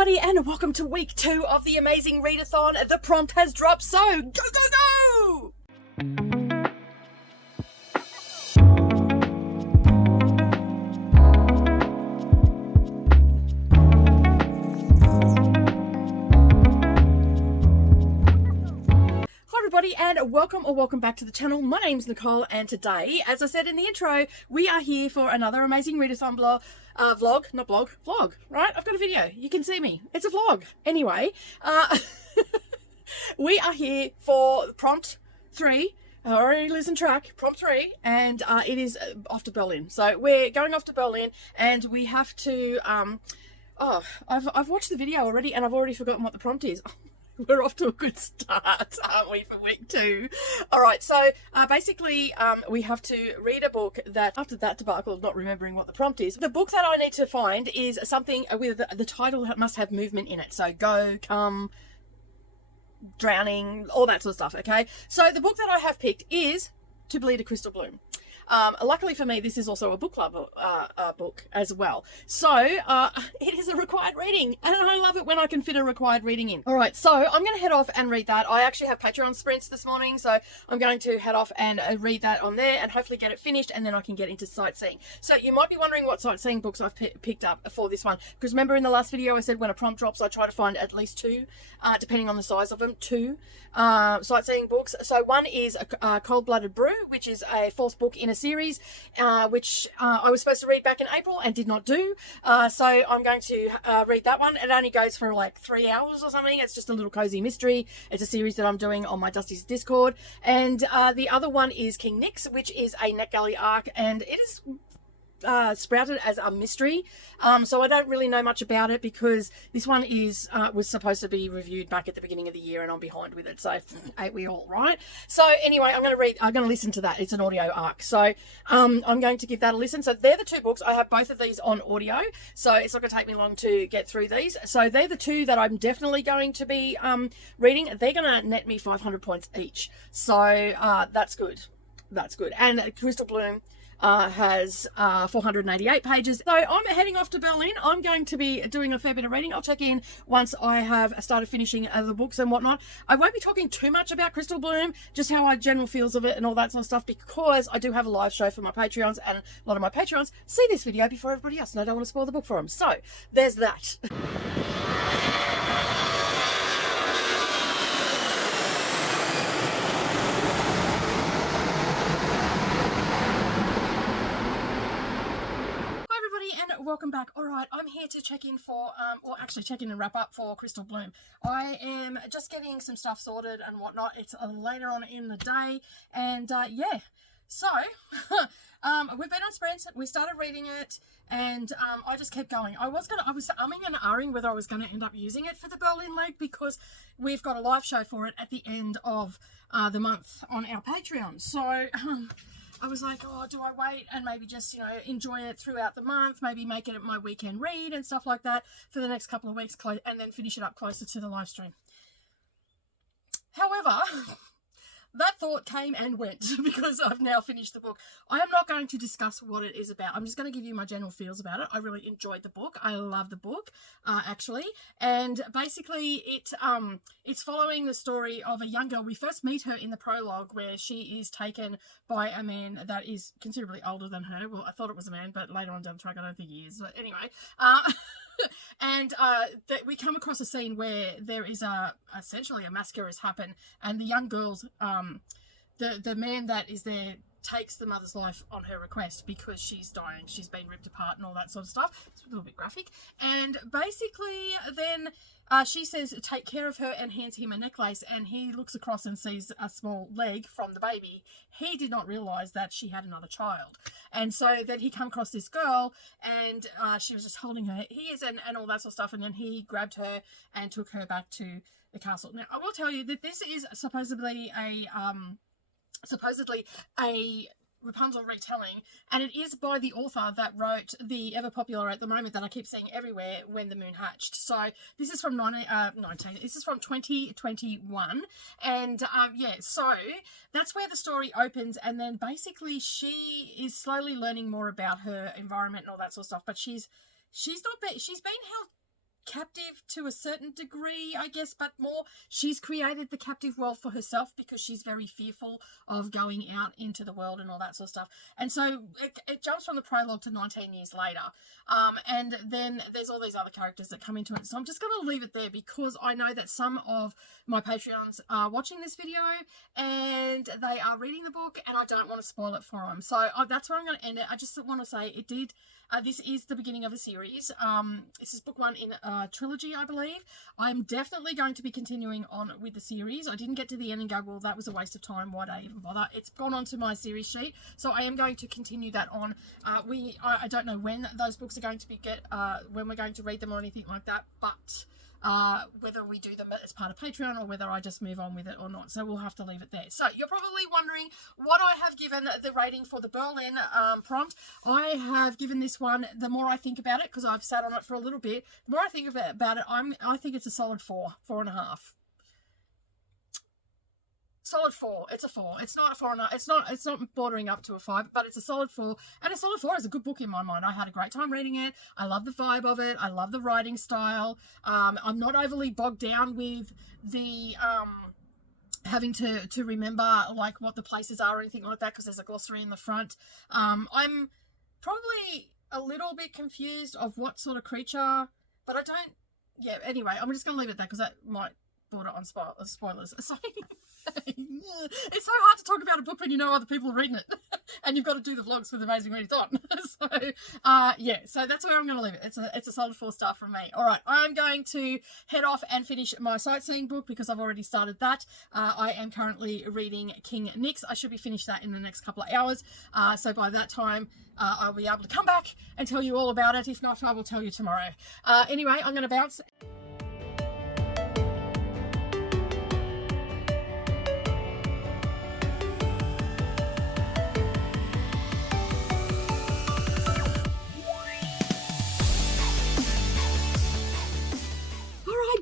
everybody, and welcome to week 2 of the amazing readathon. The prompt has dropped, so go, go, go! Everybody, and welcome back to the channel. My name's Nicole, and today, as I said in the intro, we are here for another amazing readathon vlog, right? I've got a video, you can see me, it's a vlog. Anyway, we are here for prompt 3. I already listened track, prompt 3, and it is off to Berlin. So we're going off to Berlin, and we have to, I've watched the video already, and I've already forgotten what the prompt is. We're off to a good start, aren't we, for week 2? All right, so basically we have to read a book that, after that debacle of not remembering what the prompt is, the book that I need to find is something with the title that must have movement in it. So go, come, drowning, all that sort of stuff, okay? So the book that I have picked is To Bleed a Crystal Bloom. Luckily for me, this is also a book club book as well. So it is a required reading, and I love it when I can fit a required reading in. All right, so I'm going to head off and read that. I actually have Patreon sprints this morning, so I'm going to head off and read that on there and hopefully get it finished, and then I can get into sightseeing. So you might be wondering what sightseeing books I've picked up for this one, because remember in the last video I said when a prompt drops I try to find at least 2, depending on the size of them, 2 sightseeing books. So one is Cold-Blooded Brew, which is a 4th book in a series, which I was supposed to read back in April and did not do. So I'm going to read that one. It only goes for like 3 hours or something. It's just a little cozy mystery. It's a series that I'm doing on my Dusty's Discord. And the other one is King Nick's, which is a NetGalley arc, and it is sprouted as a mystery, so I don't really know much about it because this one is was supposed to be reviewed back at the beginning of the year, and I'm behind with it, so ain't we all, right? So anyway, I'm going to listen to that. It's an audio arc, so I'm going to give that a listen. So they're the 2 books. I have both of these on audio, so it's not going to take me long to get through these. So they're the 2 that I'm definitely going to be reading. They're going to net me 500 points each, so that's good. And Crystal Bloom has 488 pages. So I'm heading off to Berlin. I'm going to be doing a fair bit of reading. I'll check in once I have started finishing the books and whatnot. I won't be talking too much about Crystal Bloom, just how I general feels of it and all that sort of stuff, because I do have a live show for my Patreons, and a lot of my Patreons see this video before everybody else, and I don't want to spoil the book for them. So there's that. Welcome back. All right, I'm here to check in for, or actually check in and wrap up for Crystal Bloom. I am just getting some stuff sorted and whatnot. It's later on in the day, and yeah. So we've been on sprints. We started reading it, and I just kept going. I was umming and ahhing whether I was going to end up using it for the Berlin leg, because we've got a live show for it at the end of the month on our Patreon. So I was like, oh, do I wait and maybe just, enjoy it throughout the month, maybe make it my weekend read and stuff like that for the next couple of weeks, and then finish it up closer to the live stream. However, that thought came and went because I've now finished the book. I am not going to discuss what it is about. I'm just going to give you my general feels about it. I really enjoyed the book. I love the book, actually. And basically, it's following the story of a young girl. We first meet her in the prologue, where she is taken by a man that is considerably older than her. Well, I thought it was a man, but later on down the track, I don't think he is. But anyway, and that we come across a scene where there is essentially a massacre has happened, and the young girls, the man that is there takes the mother's life on her request because she's dying. She's been ripped apart and all that sort of stuff. It's a little bit graphic. And basically then she says take care of her and hands him a necklace, and he looks across and sees a small leg from the baby. He did not realise that she had another child. And so then he come across this girl, and she was just holding her ears and all that sort of stuff, and then he grabbed her and took her back to the castle. Now, I will tell you that this is supposedly a Rapunzel retelling, and it is by the author that wrote the ever popular at the moment that I keep seeing everywhere, When the Moon Hatched. So this is from 2021, and yeah, so that's where the story opens, and then basically she is slowly learning more about her environment and all that sort of stuff, but she's been held captive to a certain degree, I guess, but more she's created the captive world for herself because she's very fearful of going out into the world and all that sort of stuff. And so it jumps from the prologue to 19 years later. And then there's all these other characters that come into it. So I'm just going to leave it there because I know that some of my Patreons are watching this video and they are reading the book and I don't want to spoil it for them. So that's where I'm going to end it. I just want to say it did. This is the beginning of a series. This is book 1 in a trilogy, I believe. I'm definitely going to be continuing on with the series. I didn't get to the end and go, well, that was a waste of time. Why did I even bother? It's gone on to my series sheet. So I am going to continue that on. I don't know when those books are going to be when we're going to read them or anything like that, but whether we do them as part of Patreon or whether I just move on with it or not. So we'll have to leave it there. So you're probably wondering what I have given the rating for the Berlin prompt. I have given this one, the more I think about it, because I've sat on it for a little bit, the more I think about it, I think it's a solid 4.5. Solid 4. It's a 4. It's not a 4.5. It's not bordering up to a 5, but it's a solid 4. And a solid 4 is a good book in my mind. I had a great time reading it. I love the vibe of it. I love the writing style. I'm not overly bogged down with the having to remember like what the places are or anything like that because there's a glossary in the front. I'm probably a little bit confused of what sort of creature, but I don't. Yeah. Anyway, I'm just gonna leave it there because that might border on spoilers. So it's so hard to talk about a book when you know other people are reading it and you've got to do the vlogs with Amazing Readathon. So that's where I'm going to leave it. It's a solid 4-star from me. All right, I'm going to head off and finish my sightseeing book because I've already started that. I am currently reading King Nix. I should be finished that in the next couple of hours. So by that time, I'll be able to come back and tell you all about it. If not, I will tell you tomorrow. Anyway, I'm going to bounce.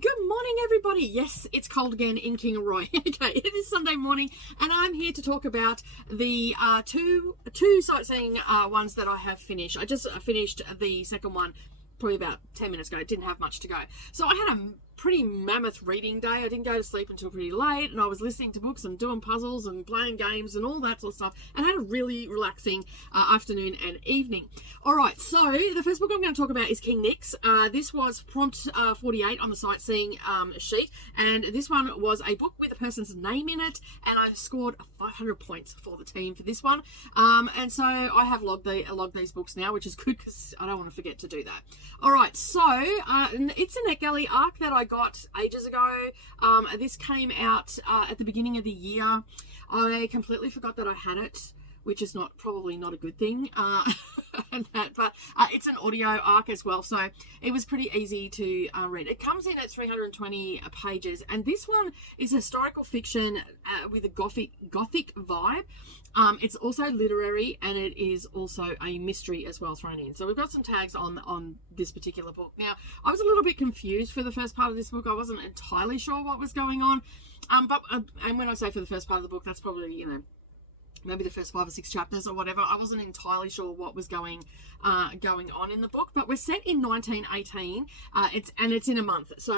Good morning, everybody. Yes, it's cold again in King Roy. Okay, it is Sunday morning, and I'm here to talk about the two sightseeing ones that I have finished. I just finished the second one probably about 10 minutes ago. It didn't have much to go. So I had a pretty mammoth reading day. I didn't go to sleep until pretty late, and I was listening to books and doing puzzles and playing games and all that sort of stuff, and had a really relaxing afternoon and evening. All right, so the first book I'm going to talk about is King Nix. This was prompt 48 on the sightseeing sheet, and this one was a book with a person's name in it, and I scored 500 points for the team for this one. And so I have logged these books now, which is good because I don't want to forget to do that. All right, so it's a NetGalley arc that I got ages ago. This came out at the beginning of the year. I completely forgot that I had it, which is probably not a good thing. But it's an audio arc as well, so it was pretty easy to read. It comes in at 320 pages, and this one is historical fiction with a gothic vibe. It's also literary, and it is also a mystery as well thrown in. So we've got some tags on this particular book. Now, I was a little bit confused for the first part of this book. I wasn't entirely sure what was going on. And when I say for the first part of the book, that's probably, maybe the first 5 or 6 chapters or whatever. I wasn't entirely sure what was going on in the book, but we're set in 1918. It's in a month, so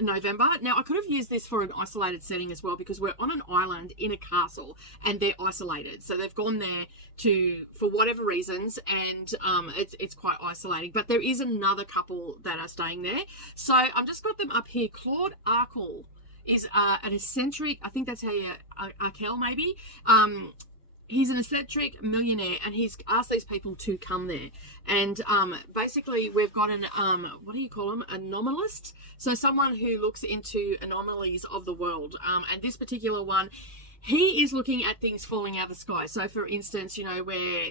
November. Now, I could have used this for an isolated setting as well because we're on an island in a castle and they're isolated. So they've gone there for whatever reasons, and it's quite isolating. But there is another couple that are staying there. So I've just got them up here. Claude Arkell is an eccentric, I think that's how you, Arkell maybe. He's an eccentric millionaire, and he's asked these people to come there. And basically we've got an, what do you call them? Anomalist. So someone who looks into anomalies of the world. And this particular one, he is looking at things falling out of the sky. So for instance, where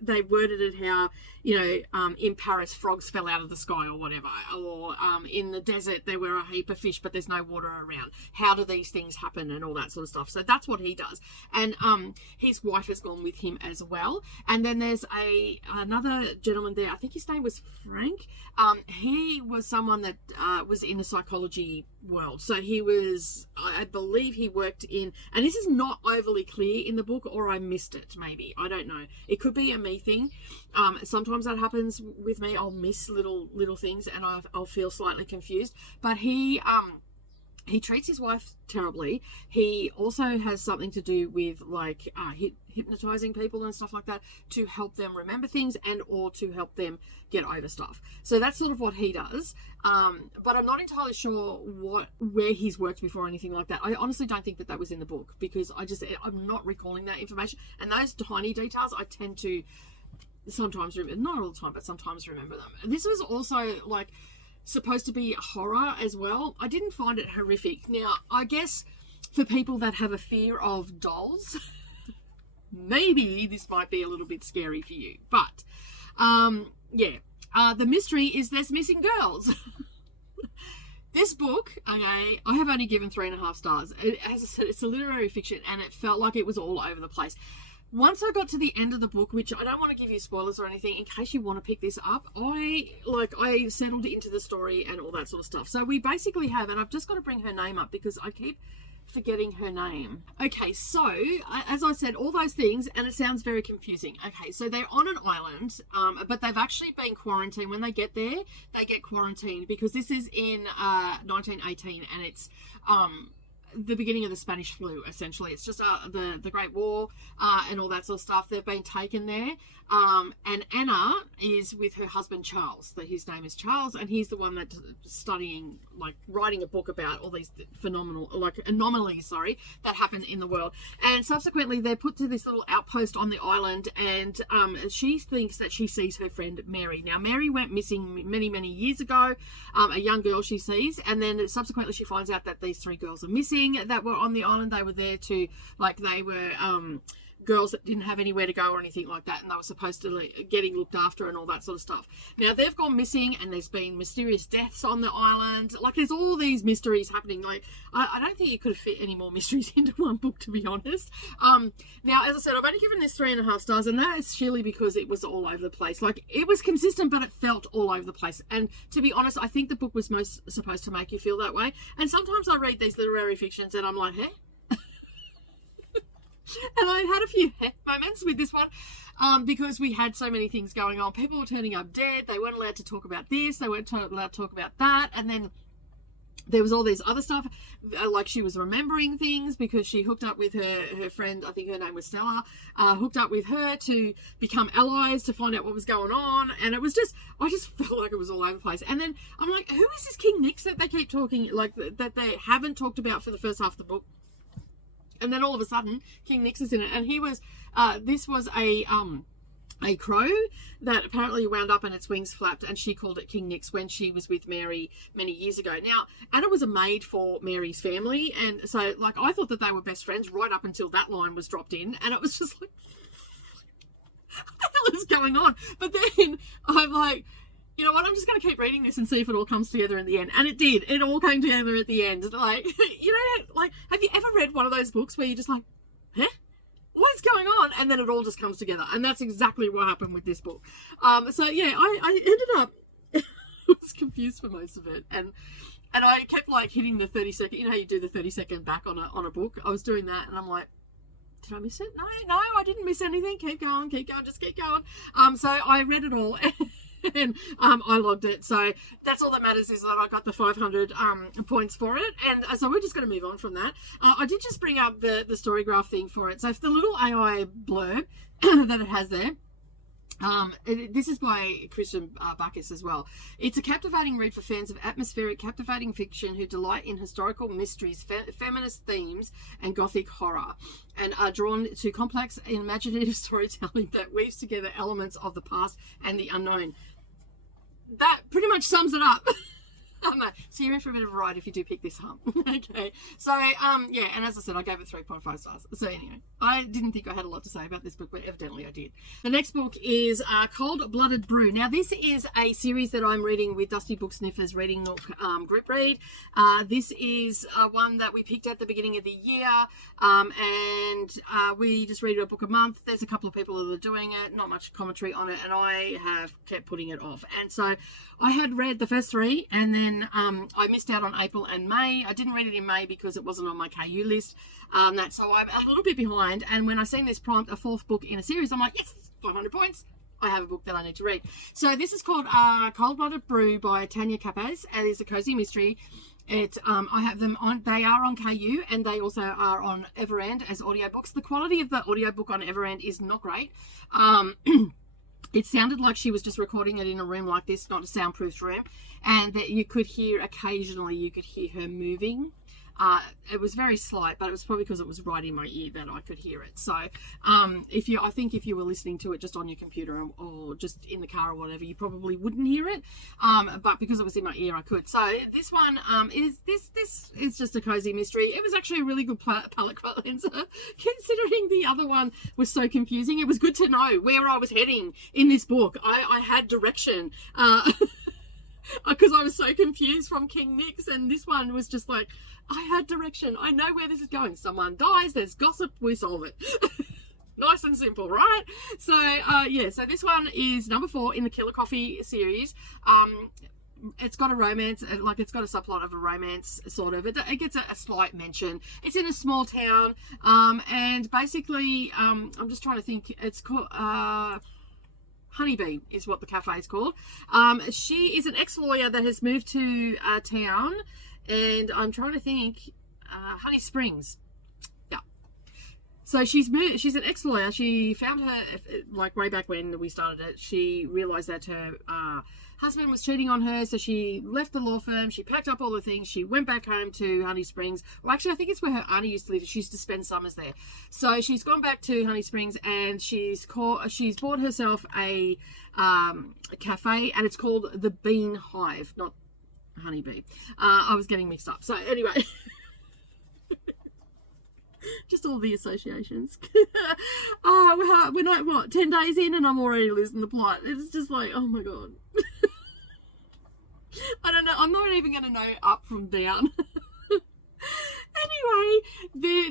they worded it how, in Paris, frogs fell out of the sky or whatever, or in the desert there were a heap of fish but there's no water around. How do these things happen and all that sort of stuff? So that's what he does. And his wife has gone with him as well. And then there's another gentleman there, I think his name was Frank. He was someone that was in the psychology world. So he was, I believe he worked in, and this is not overly clear in the book, or I missed it maybe, I don't know. It could be a me thing. Sometimes that happens with me. I'll miss little things and I'll feel slightly confused. But he treats his wife terribly. He also has something to do with like hypnotizing people and stuff like that to help them remember things and or to help them get over stuff. So that's sort of what he does. But I'm not entirely sure where he's worked before or anything like that. I honestly don't think that was in the book because I'm not recalling that information. And those tiny details I tend to sometimes remember, not all the time, but sometimes remember them. And this was also like supposed to be horror as well. I didn't find it horrific. Now, I guess for people that have a fear of dolls, maybe this might be a little bit scary for you. But, the mystery is there's missing girls. This book, okay, I have only given 3.5 stars. As I said, it's a literary fiction and it felt like it was all over the place. Once I got to the end of the book, which I don't want to give you spoilers or anything, in case you want to pick this up, I settled into the story and all that sort of stuff. So we basically have, and I've just got to bring her name up because I keep forgetting her name. Okay, so as I said, all those things, and it sounds very confusing. Okay, so they're on an island, but they've actually been quarantined. When they get there, they get quarantined because this is in 1918, and it's the beginning of the Spanish flu, essentially. It's just the Great War and all that sort of stuff. They've been taken there. And Anna is with her husband, Charles. His name is Charles, and he's the one that's studying, like, writing a book about all these phenomenal, like, anomalies, that happen in the world. And subsequently, they're put to this little outpost on the island, and she thinks that she sees her friend Mary. Now, Mary went missing many, many years ago, a young girl she sees, and then subsequently she finds out that these 3 girls are missing that were on the island. They were there to, like, they were girls that didn't have anywhere to go or anything like that, and they were supposed to getting looked after and all that sort of stuff. Now they've gone missing, and there's been mysterious deaths on the island. Like, there's all these mysteries happening. Like, I don't think you could have fit any more mysteries into one book, to be honest. Now, as I said, I've only given this 3.5 stars, and that is surely because it was all over the place. Like, it was consistent, but it felt all over the place. And to be honest, I think the book was most supposed to make you feel that way. And sometimes I read these literary fictions and I'm like, hey. And I had a few moments with this one because we had so many things going on. People were turning up dead. They weren't allowed to talk about this. They weren't allowed to talk about that. And then there was all this other stuff, like she was remembering things because she hooked up with her friend, I think her name was Stella, hooked up with her to become allies to find out what was going on. And it was just, I just felt like it was all over the place. And then I'm like, who is this King Nix that they keep talking, like, that they haven't talked about for the first half of the book? And then all of a sudden, King Nix is in it. And he was, this was a crow that apparently wound up and its wings flapped, and she called it King Nix when she was with Mary many years ago. Now, Anna was a maid for Mary's family, and so, like, I thought that they were best friends right up until that line was dropped in, and it was just like, what the hell is going on? But then I'm like, you know what, I'm just going to keep reading this and see if it all comes together in the end. And it did. It all came together at the end. Like, you know, like, have you ever read one of those books where you're just like, huh? What's going on? And then it all just comes together. And that's exactly what happened with this book. So, yeah, I ended up, I was confused for most of it. And I kept, like, hitting the 30-second, you know how you do the 30-second back on a book? I was doing that, and I'm like, did I miss it? No, I didn't miss anything. Keep going, just keep going. So I read it all. And I logged it, so that's all that matters, is that I got the 500 points for it. And so we're just going to move on from that. I did just bring up the story graph thing for it. So for the little AI blurb that it has there, this is by Christian Bacchus as well. It's a captivating read for fans of atmospheric, captivating fiction who delight in historical mysteries, feminist themes, and gothic horror, and are drawn to complex and imaginative storytelling that weaves together elements of the past and the unknown. That pretty much sums it up. So you're in for a bit of a ride if you do pick this up. Okay. So, yeah, and as I said, I gave it 3.5 stars. So anyway, I didn't think I had a lot to say about this book, but evidently I did. The next book is Cold-Blooded Brew. Now, this is a series that I'm reading with Dusty Book Sniffers Reading Nook Group Read. This is one that we picked at the beginning of the year, and we just read a book a month. There's a couple of people that are doing it, not much commentary on it, and I have kept putting it off. And so I had read the first 3, and then I missed out on April and May. I didn't read it in May because it wasn't on my KU list. So I'm a little bit behind. And when I seen this prompt, a 4th book in a series, I'm like, yes, 500 points. I have a book that I need to read. So this is called Cold Blooded Brew by Tanya Capaz, and it's a cozy mystery. I have them on, they are on KU, and they also are on Everand as audiobooks. The quality of the audiobook on Everand is not great. It sounded like she was just recording it in a room like this, not a soundproofed room, and that you could hear occasionally, you could hear her moving. It was very slight, but it was probably because it was right in my ear that I could hear it. So I think if you were listening to it just on your computer or just in the car or whatever, you probably wouldn't hear it. But because it was in my ear, I could. So this one this is just a cozy mystery. It was actually a really good palette cleanser, considering the other one was so confusing. It was good to know where I was heading in this book. I had direction. Because I was so confused from King Nick's, and this one was just like, I had direction. I know where this is going. Someone dies, there's gossip, we solve it. Nice and simple, right? So, so this one is number 4 in the Killer Coffee series. It's got a romance, like it's got a subplot of a romance, sort of. It gets a slight mention. It's in a small town, and basically, I'm just trying to think, it's called... Honeybee is what the cafe is called. She is an ex-lawyer that has moved to town, and I'm trying to think, Honey Springs. Yeah. So she's an ex-lawyer. She found her, like way back when we started it, she realised that her husband was cheating on her, so she left the law firm, she packed up all the things, she went back home to Honey Springs. Well, actually, I think it's where her auntie used to live. She used to spend summers there. So she's gone back to Honey Springs, and she's bought herself a cafe, and it's called the Bean Hive, not Honeybee. I was getting mixed up. So anyway... Just all the associations. We're not 10 days in and I'm already losing the plot. It's just like, oh my god. I don't know. I'm not even going to know up from down. Anyway,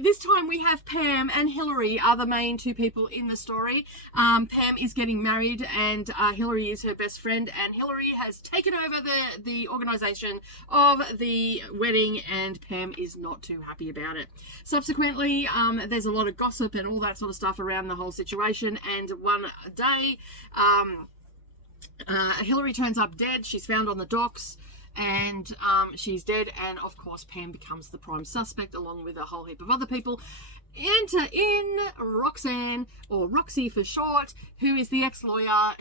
this time we have Pam and Hillary are the main 2 people in the story. Pam is getting married, and Hillary is her best friend, and Hillary has taken over the organisation of the wedding, and Pam is not too happy about it. Subsequently, there's a lot of gossip and all that sort of stuff around the whole situation, and one day Hillary turns up dead. She's found on the docks, and she's dead, and of course Pam becomes the prime suspect along with a whole heap of other people. Enter in Roxanne, or Roxy for short, who is the ex-lawyer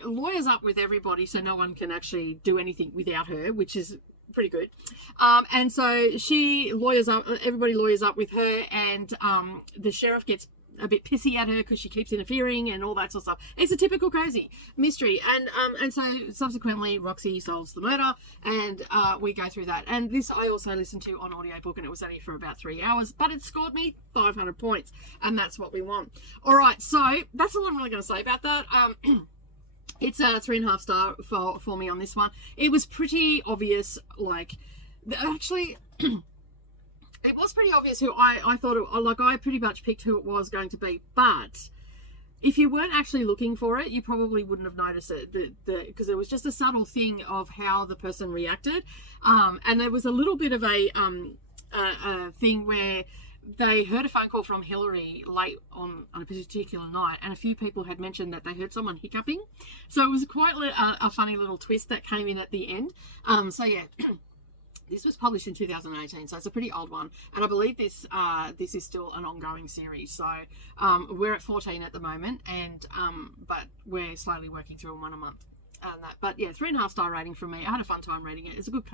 who lawyers up with everybody so no one can actually do anything without her, which is pretty good. And so she lawyers up, everybody lawyers up with her, and the sheriff gets a bit pissy at her because she keeps interfering and all that sort of stuff. It's a typical cozy mystery, and so subsequently Roxy solves the murder, and we go through that. And this I also listened to on audiobook, and it was only for about 3 hours, but it scored me 500 points, and that's what we want. All right, so that's all I'm really going to say about that. It's a 3.5 star for me on this one. It was pretty obvious, like, actually. It was pretty obvious who I thought I pretty much picked who it was going to be, but if you weren't actually looking for it, you probably wouldn't have noticed it, because it was just a subtle thing of how the person reacted, and there was a little bit of a thing where they heard a phone call from Hillary late on a particular night, and a few people had mentioned that they heard someone hiccuping, so it was quite a funny little twist that came in at the end. So yeah. This was published in 2018, so it's a pretty old one, and I believe this is still an ongoing series. So we're at 14 at the moment, and but we're slowly working through one a month. But yeah, 3.5 star rating from me. I had a fun time reading it. It's a good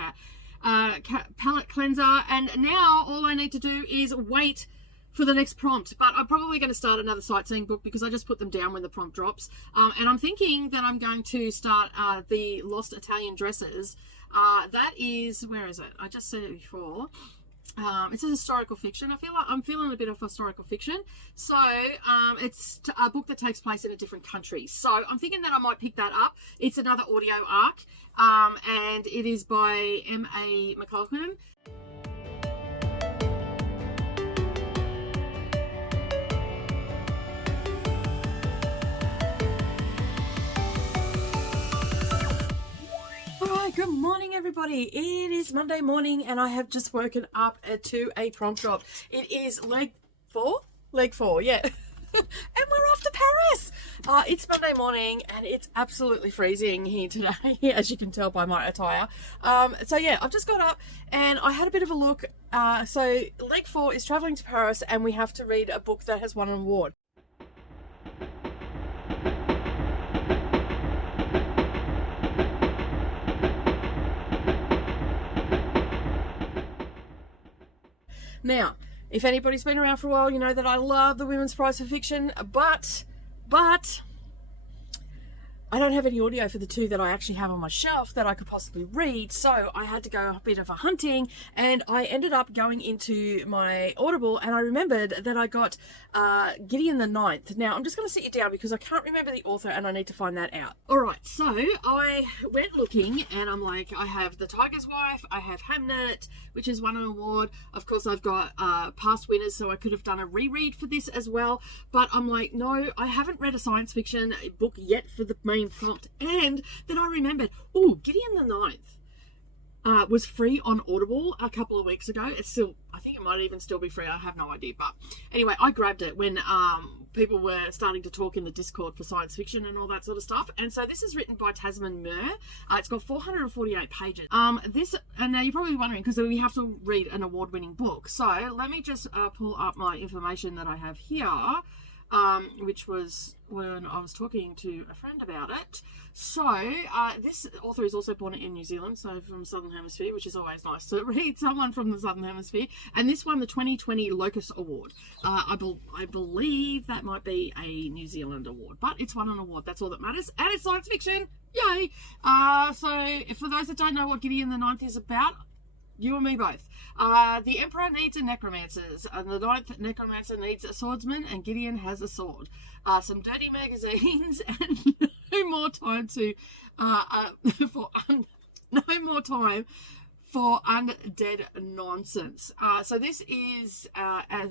palette cleanser, and now all I need to do is wait for the next prompt. But I'm probably going to start another sightseeing book because I just put them down when the prompt drops, and I'm thinking that I'm going to start the Lost Italian Dresses. That is, where is it? I just said it before. It's a historical fiction. I feel like I'm feeling a bit of historical fiction. So it's a book that takes place in a different country. So I'm thinking that I might pick that up. It's another audio arc, and it is by M.A. McLaughlin. Good morning, everybody. It is Monday morning, and I have just woken up to a prompt drop. It is leg four, yeah. And we're off to Paris. It's Monday morning and it's absolutely freezing here today, as you can tell by my attire. So yeah, I've just got up and I had a bit of a look. So Leg 4 is traveling to Paris and we have to read a book that has won an award. Now, if anybody's been around for a while, you know that I love the Women's Prize for Fiction, but I don't have any audio for the two that I actually have on my shelf that I could possibly read, so I had to go a bit of a hunting, and I ended up going into my Audible, and I remembered that I got Gideon the Ninth. Now, I'm just going to sit you down because I can't remember the author and I need to find that out. Alright, so I went looking, and I'm like, I have The Tiger's Wife, I have Hamnet, which has won an award. Of course, I've got past winners, so I could have done a reread for this as well, but I'm like, no, I haven't read a science fiction book yet for the main prompt. And then I remembered, oh, Gideon the Ninth was free on Audible a couple of weeks ago. It's still, I think it might even still be free, I have no idea, but anyway, I grabbed it when people were starting to talk in the Discord for science fiction and all that sort of stuff. And so this is written by Tasman Muir. It's got 448 pages. And now you're probably wondering, because we have to read an award-winning book, so let me just pull up my information that I have here. Which was when I was talking to a friend about it. So this author is also born in New Zealand, so from the Southern Hemisphere, which is always nice to read someone from the Southern Hemisphere. And this won the 2020 Locus Award. I believe that might be a New Zealand award, but it's won an award. That's all that matters, and it's science fiction. Yay! So for those that don't know what Gideon the Ninth is about, you and me both. The Emperor needs a necromancers, and the Ninth necromancer needs a swordsman, and Gideon has a sword. Some dirty magazines, and no more time for undead nonsense. So this is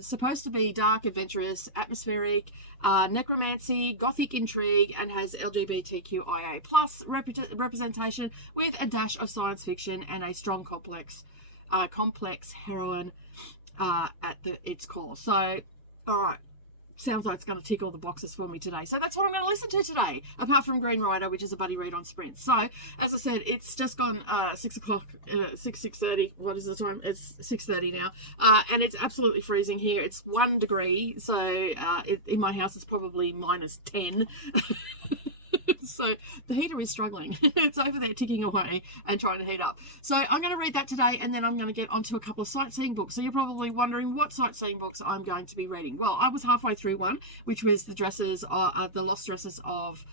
supposed to be dark, adventurous, atmospheric, necromancy, gothic intrigue, and has LGBTQIA plus representation with a dash of science fiction and a strong complex heroine at its core. So, all right. Sounds like it's going to tick all the boxes for me today. So that's what I'm going to listen to today, apart from Green Rider, which is a buddy read on Sprint. So, as I said, it's just gone 6 o'clock, 6:30. What is the time? It's 6:30 now. And it's absolutely freezing here. It's 1 degree. So, in my house, it's probably minus 10. So the heater is struggling. It's over there ticking away and trying to heat up. So I'm going to read that today, and then I'm going to get onto a couple of sightseeing books. So you're probably wondering what sightseeing books I'm going to be reading. Well, I was halfway through one, which was the Lost Dresses of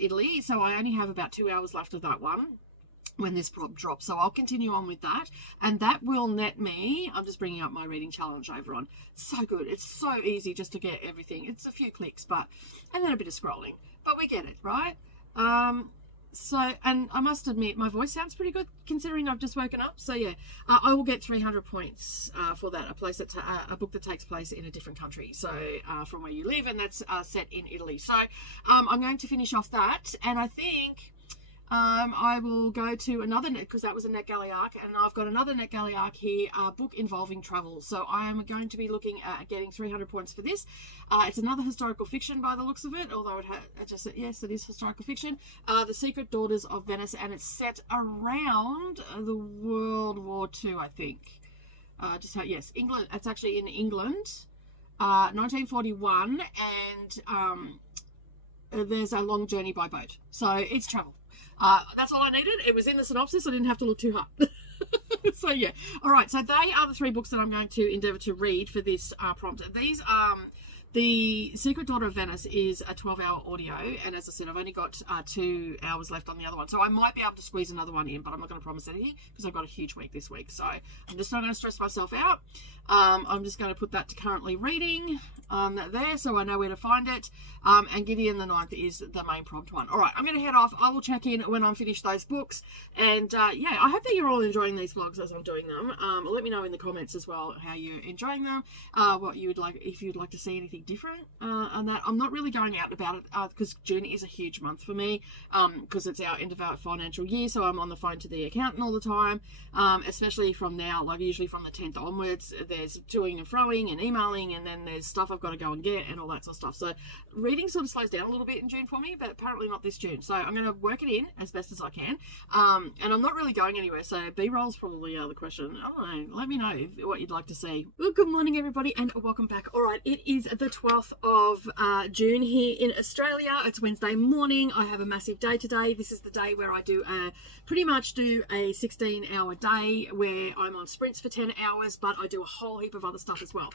Italy. So I only have about 2 hours left of that one when this prompt drops. So I'll continue on with that, and that will net me, I'm just bringing up my reading challenge over on. So good. It's so easy just to get everything. It's a few clicks, and then a bit of scrolling, but we get it, right? So, and I must admit, my voice sounds pretty good considering I've just woken up. So yeah, I will get 300 points for that. A book that takes place in a different country. So from where you live, and that's set in Italy. So I'm going to finish off that, and I think I will go to another net, because that was a NetGalley arc, and I've got another NetGalley arc here, a book involving travel. So I am going to be looking at getting 300 points for this. It's another historical fiction by the looks of it, although yes, it is historical fiction. The Secret Daughters of Venice, and it's set around the World War II, I think. Yes, England. It's actually in England, 1941, and there's a long journey by boat. So it's travel. That's all I needed. It was in the synopsis. I didn't have to look too hard. So yeah. All right. So they are the 3 books that I'm going to endeavour to read for this prompt. These The Secret Daughter of Venice is a 12-hour audio, and as I said, I've only got 2 hours left on the other one, so I might be able to squeeze another one in, but I'm not going to promise anything because I've got a huge week this week, so I'm just not going to stress myself out. I'm just going to put that to currently reading there, so I know where to find it, and Gideon the Ninth is the main prompt one. All right, I'm going to head off. I will check in when I'm finished those books, and yeah, I hope that you're all enjoying these vlogs as I'm doing them. Let me know in the comments as well how you're enjoying them, what you would like, if you'd like to see anything anything different on that. I'm not really going out about it because June is a huge month for me because it's our end of our financial year, so I'm on the phone to the accountant all the time, especially from now, like usually from the 10th onwards. There's toing and froing and emailing, and then there's stuff I've got to go and get and all that sort of stuff. So reading sort of slows down a little bit in June for me, but apparently not this June. So I'm going to work it in as best as I can, and I'm not really going anywhere, so B-roll's probably the question. I don't know, let me know what you'd like to see. Well, good morning everybody and welcome back. All right, it is the 12th of June here in Australia. It's Wednesday morning. I have a massive day today. This is the day where I do pretty much do a 16-hour day where I'm on sprints for 10 hours, but I do a whole heap of other stuff as well.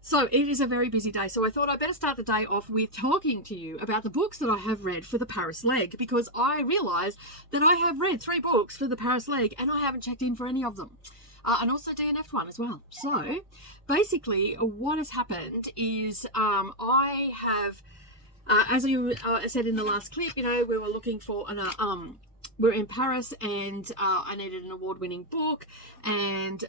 So it is a very busy day. So I thought I'd better start the day off with talking to you about the books that I have read for the Paris leg, because I realised that I have read 3 books for the Paris leg and I haven't checked in for any of them. And also DNF'd one as well. So basically what has happened is I have, as you said in the last clip, you know, we were looking for an we're in Paris and I needed an award-winning book, and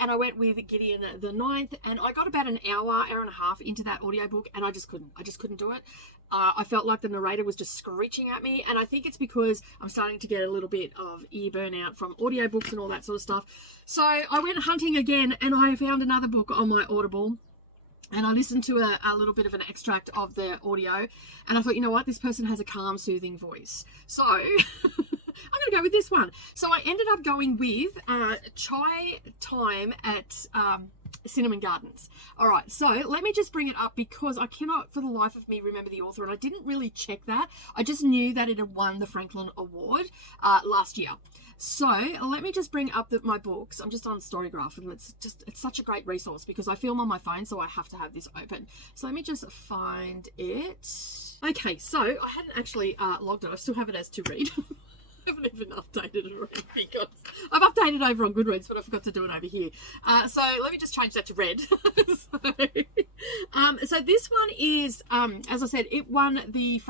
and I went with Gideon the Ninth, and I got about an hour and a half into that audiobook and I just couldn't do it. I felt like the narrator was just screeching at me, and I think it's because I'm starting to get a little bit of ear burnout from audiobooks and all that sort of stuff. So I went hunting again and I found another book on my Audible. And I listened to a little bit of an extract of the audio, and I thought, you know what, this person has a calm, soothing voice. So I'm going to go with this one. So I ended up going with Chai Time at Cinnamon Gardens. All right, so let me just bring it up because I cannot for the life of me remember the author, and I didn't really check that. I just knew that it had won the Franklin Award last year. So let me just bring up my books. I'm just on Storygraph, and it's such a great resource because I film on my phone, so I have to have this open. So let me just find it. Okay, so I hadn't actually logged it. I still have it as to read. I haven't even updated it already because I've updated over on Goodreads, but I forgot to do it over here. So let me just change that to red. So this one is, as I said, it won the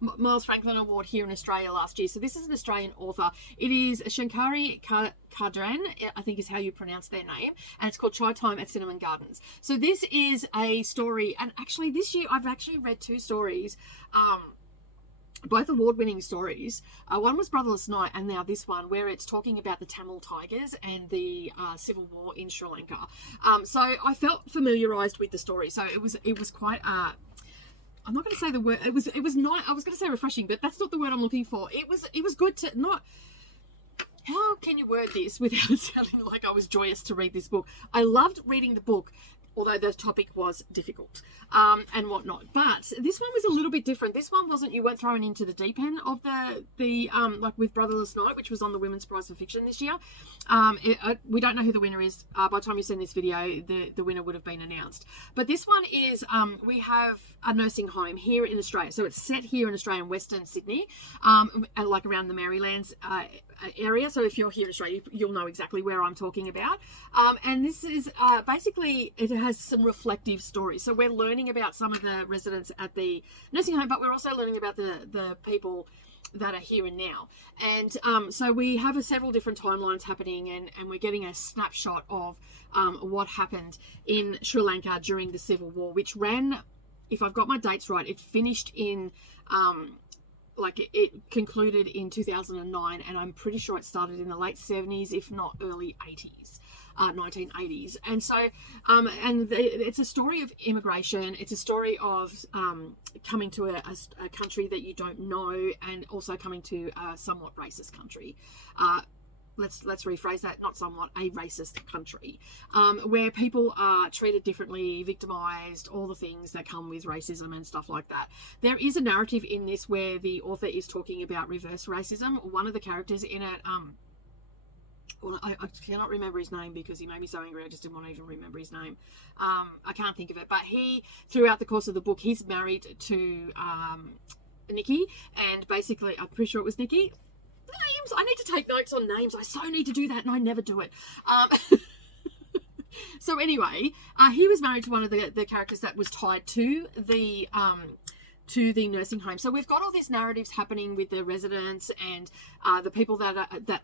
Miles Franklin Award here in Australia last year. So this is an Australian author. It is Shankari Kadran, I think is how you pronounce their name, and it's called Chai Time at Cinnamon Gardens. So this is a story, and actually this year I've actually read 2 stories, both award-winning stories. One was Brotherless Night, and now this one where it's talking about the Tamil Tigers and the civil war in Sri Lanka. So I felt familiarized with the story. So it was quite I'm not going to say the word. It was not. I was going to say refreshing, but that's not the word I'm looking for. It was good to not. How can you word this without sounding like I was joyous to read this book? I loved reading the book, although the topic was difficult and whatnot. But this one was a little bit different. This one wasn't, you weren't thrown into the deep end of the like with Brotherless Night, which was on the Women's Prize for Fiction this year. We don't know who the winner is. By the time you send this video, the winner would have been announced. But this one is, we have a nursing home here in Australia. So it's set here in Australia, in Western Sydney, like around the Marylands area. So if you're here in Australia, you'll know exactly where I'm talking about. And this is basically, it has some reflective stories. So we're learning about some of the residents at the nursing home, but we're also learning about the people that are here and now. And so we have several different timelines happening, and we're getting a snapshot of what happened in Sri Lanka during the Civil War, which ran, if I've got my dates right, it finished in it concluded in 2009, and I'm pretty sure it started in the late 70s, if not early 80s. 1980s. And so it's a story of immigration. It's a story of coming to a country that you don't know, and also coming to a somewhat racist country. Let's rephrase that, not somewhat, a racist country, where people are treated differently, victimized, all the things that come with racism and stuff like that. There is a narrative in this where the author is talking about reverse racism. One of the characters in it, well, I cannot remember his name because he made me so angry I just didn't want to even remember his name. I can't think of it, but he, throughout the course of the book, he's married to Nikki, and basically, I'm pretty sure it was Nikki. Names, I need to take notes on names. I so need to do that, and I never do it. So anyway, he was married to one of the characters that was tied to the to the nursing home. So we've got all these narratives happening with the residents and the people that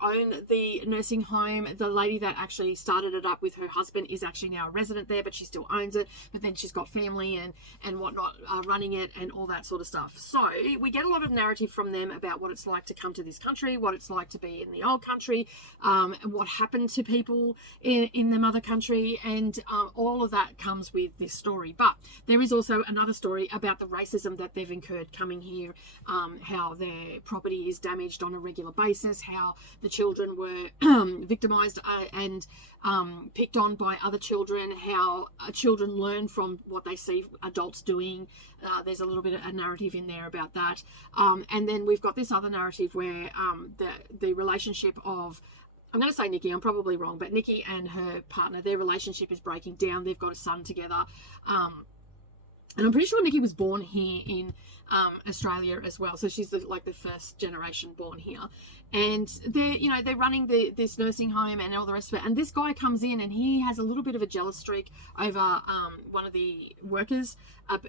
own the nursing home. The lady that actually started it up with her husband is actually now a resident there, but she still owns it. But then she's got family and whatnot running it and all that sort of stuff. So we get a lot of narrative from them about what it's like to come to this country, what it's like to be in the old country, and what happened to people in the mother country, and all of that comes with this story. But there is also another story about the racism that they've incurred coming here, how their property is damaged on a regular basis, how the children were victimized and picked on by other children, how children learn from what they see adults doing. There's a little bit of a narrative in there about that. And then we've got this other narrative where the relationship of, I'm going to say Nikki, I'm probably wrong, but Nikki and her partner, their relationship is breaking down. They've got a son together. And I'm pretty sure Nikki was born here in Australia as well. So she's like the first generation born here. And they're running this nursing home and all the rest of it. And this guy comes in and he has a little bit of a jealous streak over one of the workers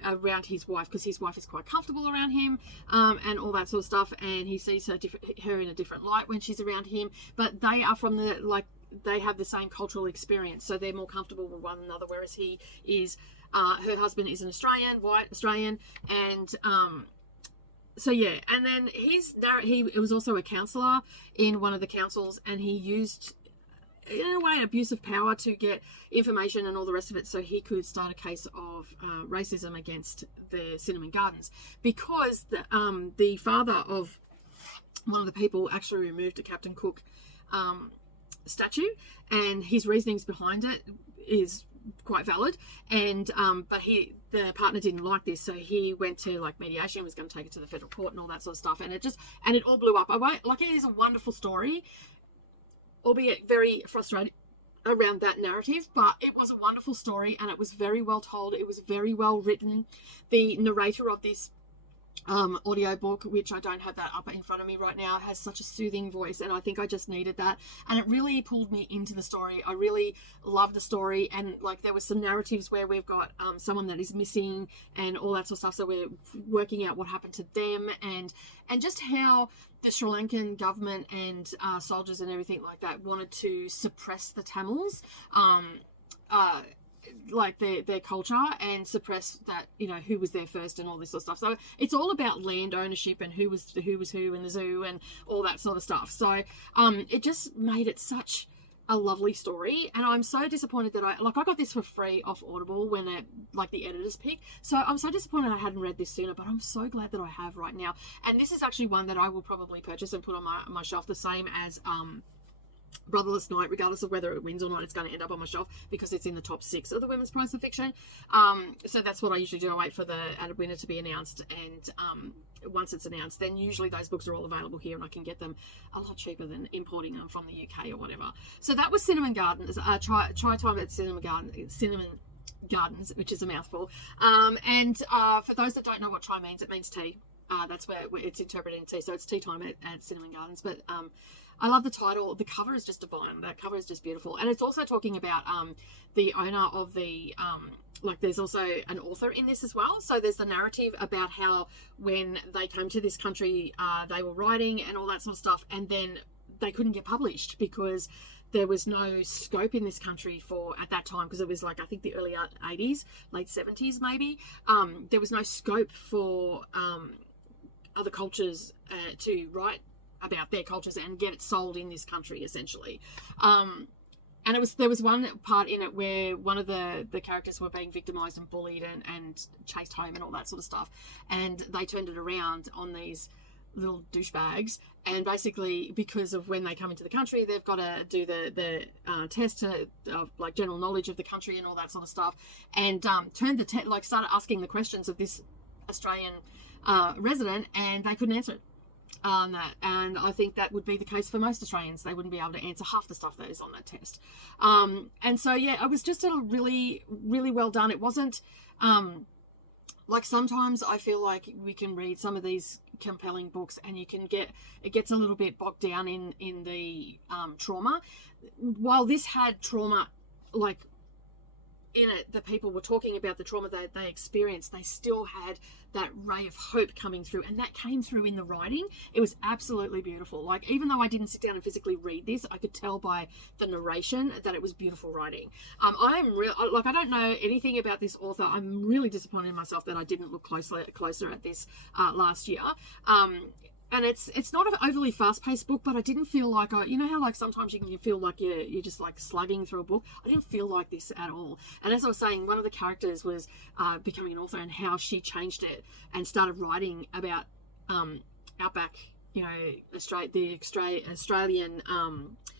around his wife, because his wife is quite comfortable around him and all that sort of stuff. And he sees her in a different light when she's around him. But they are from they have the same cultural experience, so they're more comfortable with one another, whereas he is, her husband is an white Australian, and so yeah. And then he was also a counsellor in one of the councils, and he used, in a way, abuse of power to get information and all the rest of it, so he could start a case of racism against the Cinnamon Gardens, because the father of one of the people actually removed a Captain Cook statue, and his reasonings behind it is quite valid, and but the partner didn't like this, so he went to mediation, was going to take it to the federal court and all that sort of stuff, and it all blew up. It is a wonderful story, albeit very frustrating around that narrative, but it was a wonderful story, and it was very well told. It was very well written. The narrator of this audio book, which I don't have that up in front of me right now, has such a soothing voice, and I think I just needed that, and it really pulled me into the story. I really loved the story, and there were some narratives where we've got someone that is missing and all that sort of stuff, so we're working out what happened to them, and just how the Sri Lankan government and soldiers and everything like that wanted to suppress the Tamils, their culture, and suppress that, who was there first and all this sort of stuff. So it's all about land ownership and who was who in the zoo and all that sort of stuff. So it just made it such a lovely story, and I'm so disappointed that I got this for free off Audible when the editor's pick. So I'm so disappointed I hadn't read this sooner, but I'm so glad that I have right now. And this is actually one that I will probably purchase and put on my shelf, the same as Brotherless Night. Regardless of whether it wins or not, it's going to end up on my shelf because it's in the top 6 of the Women's Prize for Fiction. So that's what I usually do. I wait for the winner to be announced, and once it's announced, then usually those books are all available here, and I can get them a lot cheaper than importing them from the UK or whatever. So that was Cinnamon Gardens. Try time at Cinnamon Gardens, which is a mouthful. And for those that don't know what try means, it means tea. That's where it's interpreted in tea. So it's tea time at Cinnamon Gardens. But I love the title. The cover is just divine. That cover is just beautiful. And it's also talking about the owner of the, there's also an author in this as well. So there's the narrative about how when they came to this country, they were writing and all that sort of stuff. And then they couldn't get published because there was no scope in this country at that time, because it was I think the early 80s, late 70s maybe. There was no scope for other cultures to write about their cultures and get it sold in this country, essentially. And there was one part in it where one of the characters were being victimized and bullied and chased home and all that sort of stuff, and they turned it around on these little douchebags, and basically because of when they come into the country, they've got to do the test of general knowledge of the country and all that sort of stuff, and turned the started asking the questions of this Australian resident, and they couldn't answer it. And I think that would be the case for most Australians. They wouldn't be able to answer half the stuff that is on that test. And so yeah, it was just a really, really well done. It wasn't sometimes I feel like we can read some of these compelling books and it gets a little bit bogged down in the trauma. While this had trauma in it that people were talking about the trauma that they experienced, they still had that ray of hope coming through, and that came through in the writing. It was absolutely beautiful. Like, even though I didn't sit down and physically read this, I could tell by the narration that it was beautiful writing. I don't know anything about this author. I'm really disappointed in myself that I didn't look closer at this last year. And it's not an overly fast-paced book, but I didn't feel like you know how like sometimes you can feel like you're just like slugging through a book. I didn't feel like this at all. And as I was saying, one of the characters was becoming an author, and how she changed it and started writing about outback, you know, the Australian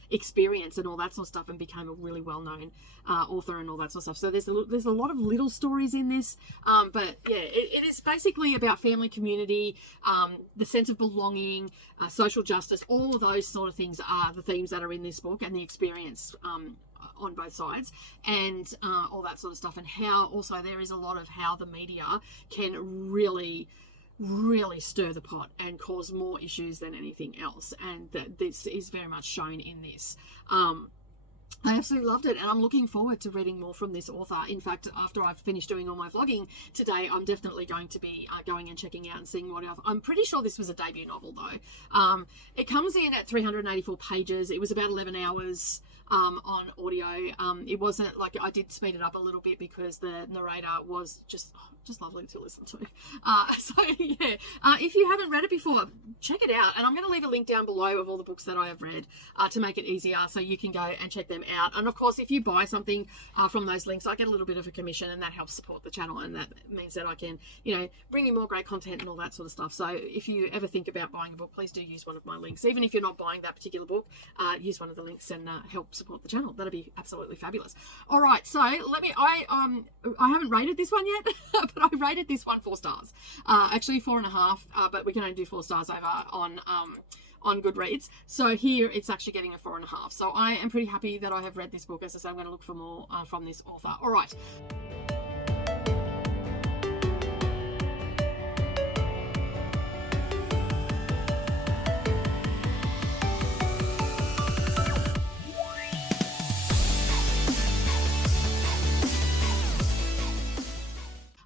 experience and all that sort of stuff, and became a really well-known author and all that sort of stuff. So there's a lot of little stories in this, but yeah, it is basically about family, community, the sense of belonging, social justice. All of those sort of things are the themes that are in this book, and the experience on both sides, and all that sort of stuff, and how also there is a lot of how the media can really stir the pot and cause more issues than anything else, and that this is very much shown in this. I absolutely loved it, and I'm looking forward to reading more from this author. In fact, after I've finished doing all my vlogging today, I'm definitely going to be going and checking out and seeing what else. I'm pretty sure this was a debut novel though. It comes in at 384 pages. It was about 11 hours on audio. It wasn't like, I did speed it up a little bit because the narrator was just lovely to listen to. So yeah, if you haven't read it before, check it out, and I'm going to leave a link down below of all the books that I have read to make it easier, so you can go and check them out. And of course, if you buy something from those links, I get a little bit of a commission, and that helps support the channel, and that means that I can, you know, bring you more great content and all that sort of stuff. So if you ever think about buying a book, please do use one of my links. Even if you're not buying that particular book, use one of the links and help support the channel. That'd be absolutely fabulous. All right, so I haven't rated this one yet, but I rated this one 4 stars. Actually 4.5, but we can only do 4 stars over on Goodreads. So here it's actually getting a 4.5. So I am pretty happy that I have read this book. As I say, I'm going to look for more from this author. All right.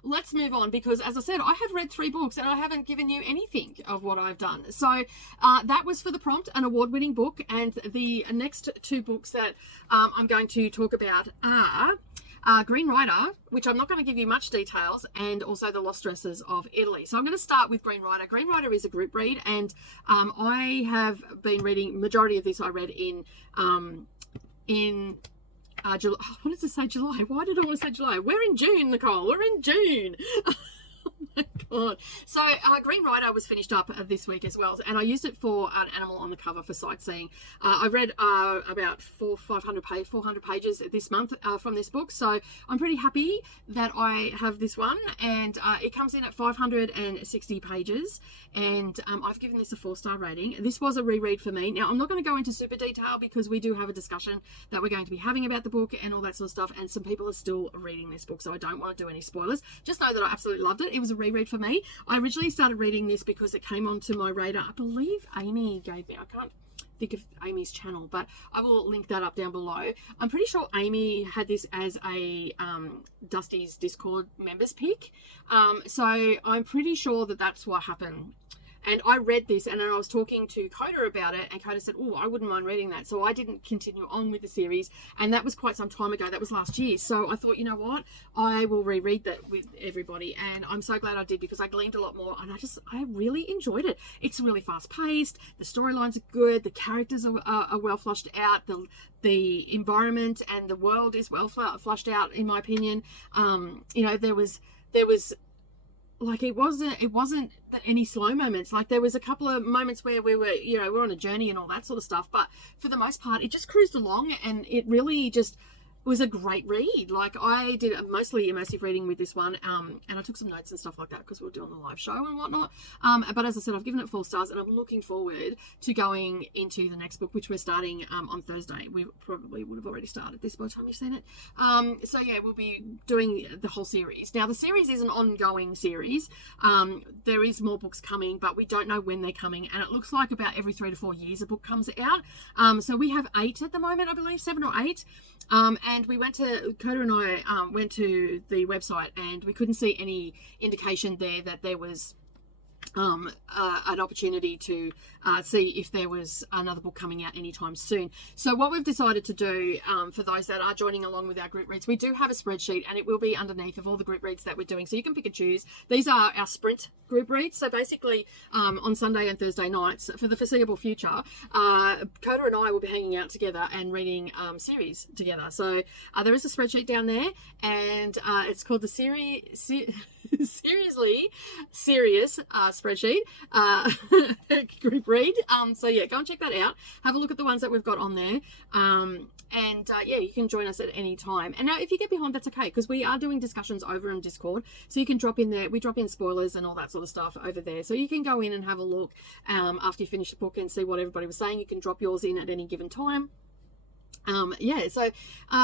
Let's move on, because as I said, I have read 3 books and I haven't given you anything of what I've done. So that was For the Prompt, an award-winning book, and the next 2 books that I'm going to talk about are Green Rider, which I'm not going to give you much details, and also The Lost Dresses of Italy. So I'm going to start with Green Rider. Green Rider is a group read, and I have been reading, majority of this I read in July. I wanted to say July. Why did I want to say July? We're in June, Nicole. We're in June. Oh my God. So Green Rider was finished up this week as well, and I used it for an animal on the cover for sightseeing. I read about 400 pages this month from this book, so I'm pretty happy that I have this one, and it comes in at 560 pages, and I've given this a 4-star rating. This was a reread for me. Now, I'm not going to go into super detail because we do have a discussion that we're going to be having about the book and all that sort of stuff, and some people are still reading this book, so I don't want to do any spoilers. Just know that I absolutely loved it. It was a reread for me. I originally started reading this because it came onto my radar. I believe Amy gave me, I can't think of Amy's channel, but I will link that up down below. I'm pretty sure Amy had this as a Dusty's Discord members pick, so I'm pretty sure that that's what happened. And I read this, and I was talking to Coda about it, and Coda said, oh, I wouldn't mind reading that. So I didn't continue on with the series, and that was quite some time ago. That was last year. So I thought, you know what, I will reread that with everybody, and I'm so glad I did, because I gleaned a lot more, and I really enjoyed it. It's really fast-paced. The storylines are good. The characters are well flushed out. The environment and the world is well flushed out, in my opinion. You know, there was like, it wasn't any slow moments. Like, there was a couple of moments where we were, you know, we're on a journey and all that sort of stuff, but for the most part, it just cruised along, and it really just was a great read. Like, I did a mostly immersive reading with this one, and I took some notes and stuff like that because we were doing the live show and whatnot. But as I said, I've given it 4 stars, and I'm looking forward to going into the next book, which we're starting on Thursday. We probably would have already started this by the time you've seen it. So yeah, we'll be doing the whole series. Now, the series is an ongoing series. There is more books coming, but we don't know when they're coming, and it looks like about every 3 to 4 years a book comes out. So we have 8 at the moment, I believe, 7 or 8. and Coda and I went to the website, and we couldn't see any indication there that there was an opportunity to see if there was another book coming out anytime soon. So what we've decided to do, for those that are joining along with our group reads, we do have a spreadsheet, and it will be underneath of all the group reads that we're doing, so you can pick and choose. These are our sprint group reads. So basically, on Sunday and Thursday nights for the foreseeable future, Coda and I will be hanging out together and reading series together. So there is a spreadsheet down there, and it's called the Seriously Serious spreadsheet group read. So yeah, go and check that out. Have a look at the ones that we've got on there. Yeah, you can join us at any time. And now if you get behind, that's okay, because we are doing discussions over in Discord. So you can drop in there. We drop in spoilers and all that sort of stuff over there. So you can go in and have a look after you finish the book and see what everybody was saying. You can drop yours in at any given time. Yeah, so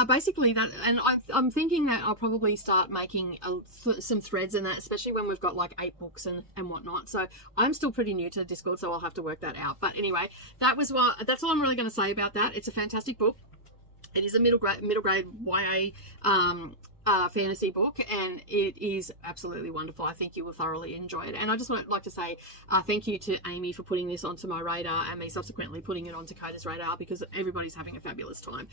basically that, and I'm thinking that I'll probably start making some threads in that, especially when we've got like 8 books and whatnot. So I'm still pretty new to Discord, so I'll have to work that out. But anyway, that's all I'm really going to say about that. It's a fantastic book. It is a middle grade YA fantasy book, and it is absolutely wonderful. I think you will thoroughly enjoy it. And I just like to say thank you to Amy for putting this onto my radar, and me subsequently putting it onto Coda's radar, because everybody's having a fabulous time.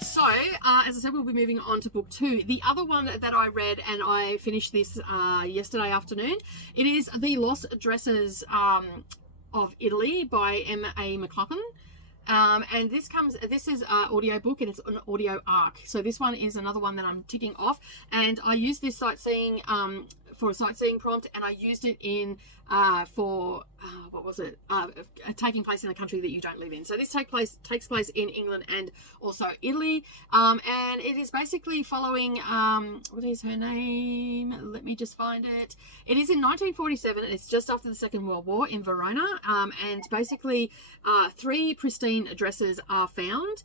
So, as I said, we'll be moving on to book 2. The other one that I read, and I finished this yesterday afternoon, it is The Lost Dresses of Italy by M.A. McLaughlin. And this is an audio book, and it's an audio arc. So this one is another one that I'm ticking off, and I used this sightseeing for a sightseeing prompt, and I used it in for what was it? Taking place in a country that you don't live in. So this takes place in England and also Italy, and it is basically following what is her name? Let me just find it. It is in 1947, and it's just after the Second World War in Verona, and basically 3 pristine dresses are found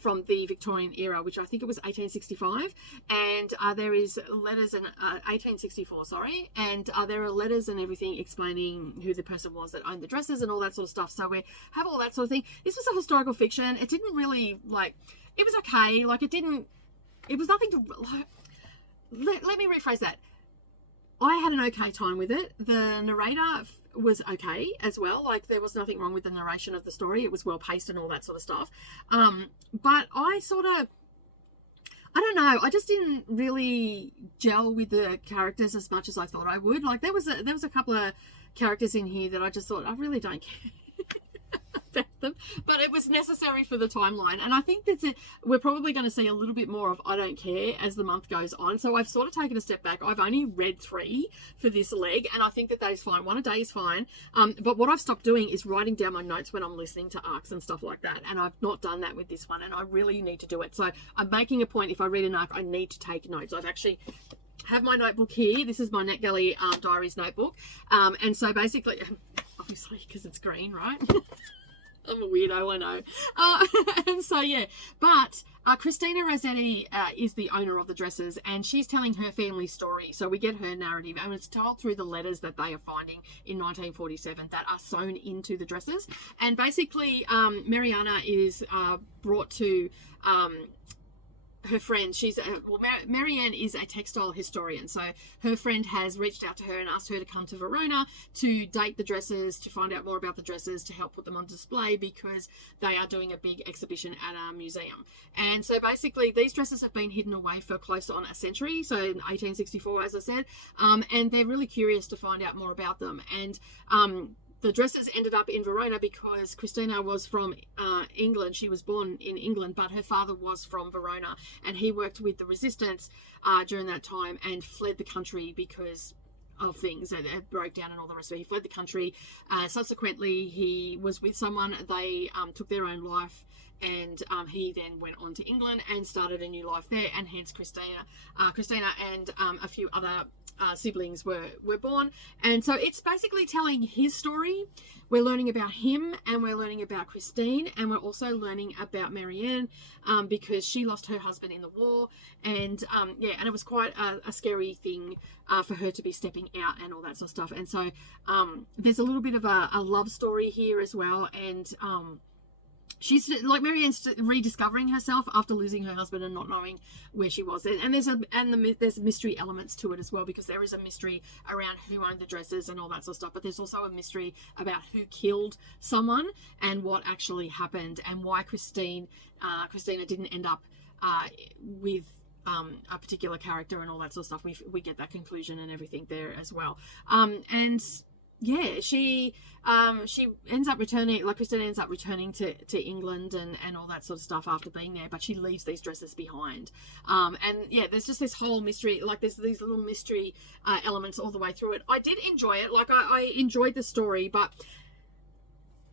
from the Victorian era, which I think it was 1865, and there is letters in 1864, sorry, and there are letters and everything explaining who the person was that owned the dresses and all that sort of stuff. So we have all that sort of thing. This was a historical fiction. It didn't really, it was okay. It was nothing to, let me rephrase that. I had an okay time with it. The narrator was okay as well. There was nothing wrong with the narration of the story. It was well paced and all that sort of stuff. But I don't know. I just didn't really gel with the characters as much as I thought I would. There was a couple of characters in here that I just thought I really don't care about them, but it was necessary for the timeline. And I think that's it. We're probably going to see a little bit more of I don't care as the month goes on. So I've sort of taken a step back. I've only read 3 for this leg, and I think that is fine. 1 a day is fine. But what I've stopped doing is writing down my notes when I'm listening to arcs and stuff like that. And I've not done that with this one, and I really need to do it. So I'm making a point, if I read an arc, I need to take notes. I've actually have my notebook here. This is my NetGalley Diaries notebook. And so basically, obviously, because it's green, right? I'm a weirdo, I know. And so, yeah. But Christina Rossetti is the owner of the dresses, and she's telling her family story. So we get her narrative, and it's told through the letters that they are finding in 1947 that are sewn into the dresses. And basically, Mariana is brought to her friend. Marianne is a textile historian, so her friend has reached out to her and asked her to come to Verona to date the dresses, to find out more about the dresses, to help put them on display, because they are doing a big exhibition at a museum. And so basically these dresses have been hidden away for close on a century, so in 1864, as I said, and they're really curious to find out more about them. And the dresses ended up in Verona because Christina was from England. She was born in England, but her father was from Verona, and he worked with the resistance during that time and fled the country because of things that broke down and all the rest of it. He fled the country. Subsequently, he was with someone. They took their own life, and he then went on to England and started a new life there, and hence Christina and a few other siblings were born. And so it's basically telling his story. We're learning about him, and we're learning about Christine, and we're also learning about Marianne, because she lost her husband in the war, and and it was quite a scary thing for her to be stepping out and all that sort of stuff. And so there's a little bit of a love story here as well, and she's like, Marianne's rediscovering herself after losing her husband and not knowing where she was. And there's mystery elements to it as well, because there is a mystery around who owned the dresses and all that sort of stuff. But there's also a mystery about who killed someone and what actually happened, and why Christina didn't end up with a particular character and all that sort of stuff. We get that conclusion and everything there as well. And yeah, she ends up returning, like Christina ends up returning to England and all that sort of stuff after being there, but she leaves these dresses behind. And yeah, there's just this whole mystery, like there's these little mystery elements all the way through it. I did enjoy it, like I enjoyed the story, but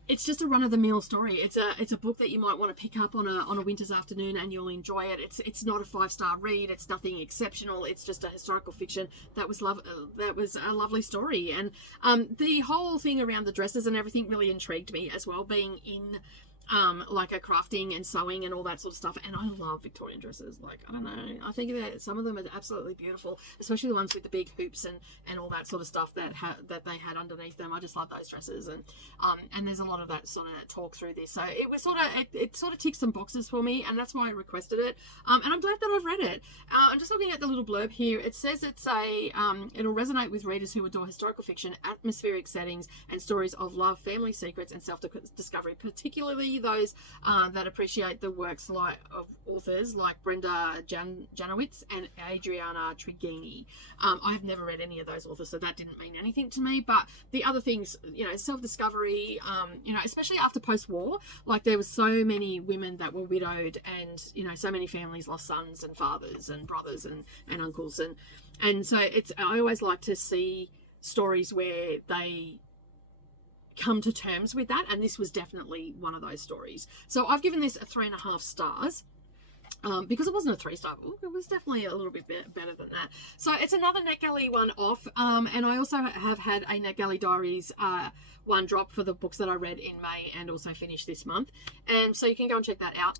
it's just a run-of-the-mill story. It's a book that you might want to pick up on a winter's afternoon and you'll enjoy it. It's not a 5-star read. It's nothing exceptional. It's just a historical fiction that was a lovely story. And the whole thing around the dresses and everything really intrigued me as well, being in like a crafting and sewing and all that sort of stuff. And I love Victorian dresses. Like, I don't know, I think that some of them are absolutely beautiful, especially the ones with the big hoops and all that sort of stuff that they had underneath them. I just love those dresses. And there's a lot of that sort of talk through this, so it was it sort of ticked some boxes for me, and that's why I requested it. And I'm glad that I've read it. I'm just looking at the little blurb here. It says it's it'll resonate with readers who adore historical fiction, atmospheric settings, and stories of love, family secrets, and self-discovery, particularly those that appreciate the works of authors like Brenda Janowitz and Adriana Trigini. I have never read any of those authors, so that didn't mean anything to me. But the other things, self-discovery, especially after post-war, like there was so many women that were widowed, and so many families lost sons and fathers and brothers and uncles, and so I always like to see stories where they come to terms with that, and this was definitely one of those stories. So I've given this a 3.5 stars. Because it wasn't a 3-star book, it was definitely a little bit better than that. So it's another NetGalley one off, and I also have had a NetGalley Diaries one drop for the books that I read in May and also finished this month, and so you can go and check that out.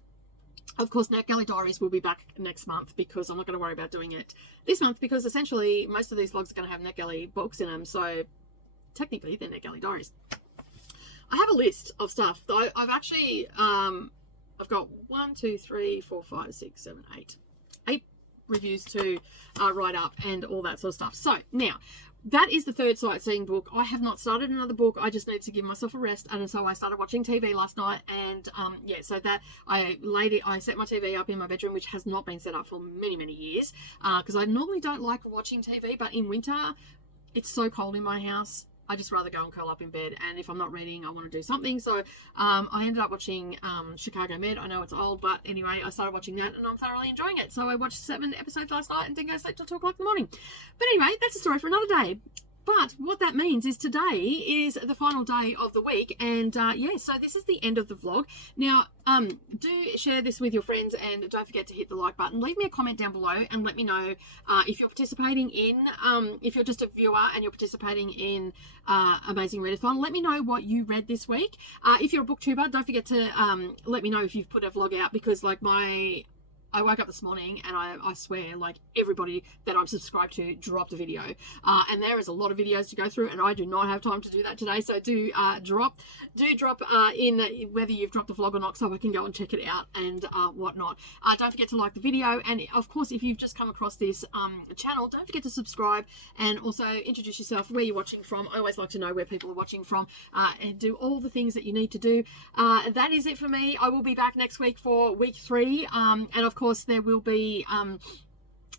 Of course, NetGalley Diaries will be back next month, because I'm not going to worry about doing it this month, because essentially most of these vlogs are going to have NetGalley books in them, so technically they're NetGalley Diaries. I have a list of stuff. I've actually I've got 1, 2, 3, 4, 5, 6, 7, 8 reviews to write up and all that sort of stuff. So now, that is the third sightseeing book. I have not started another book. I just need to give myself a rest, and so I started watching TV last night. And so that I set my TV up in my bedroom, which has not been set up for many years, because I normally don't like watching TV, but in winter it's so cold in my house, I just rather go and curl up in bed, and if I'm not reading, I want to do something. So I ended up watching Chicago Med. I know it's old, but anyway, I started watching that, and I'm thoroughly enjoying it. So I watched 7 episodes last night and didn't go to sleep till 2 o'clock in the morning. But anyway, that's a story for another day. But what that means is today is the final day of the week, and so this is the end of the vlog. Now, do share this with your friends, and don't forget to hit the like button. Leave me a comment down below and let me know if you're participating in, if you're just a viewer and you're participating in Amazing Readathon. Let me know what you read this week. If you're a booktuber, don't forget to let me know if you've put a vlog out, because like I woke up this morning and I swear, like, everybody that I'm subscribed to dropped a video. And there is a lot of videos to go through, and I do not have time to do that today. So do drop in whether you've dropped the vlog or not, so I can go and check it out and whatnot. Don't forget to like the video. And of course, if you've just come across this channel, don't forget to subscribe and also introduce yourself, where you're watching from. I always like to know where people are watching from, and do all the things that you need to do. That is it for me. I will be back next week for week 3. And of course, there will be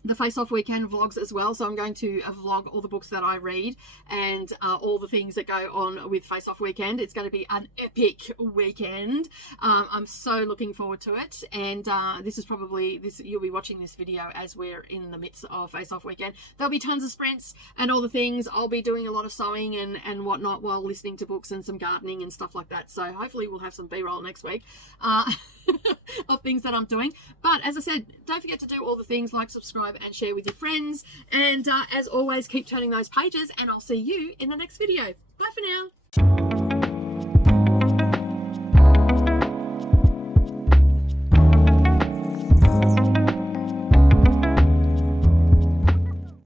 the Face Off weekend vlogs as well. So I'm going to vlog all the books that I read and all the things that go on with Face Off weekend. It's going to be an epic weekend. I'm so looking forward to it. And this is probably you'll be watching this video as we're in the midst of Face Off weekend. There'll be tons of sprints and all the things. I'll be doing a lot of sewing and whatnot while listening to books and some gardening and stuff like that. So hopefully we'll have some B-roll next week. of things that I'm doing. But as I said, don't forget to do all the things like subscribe and share with your friends. And as always, keep turning those pages, and I'll see you in the next video. Bye for now.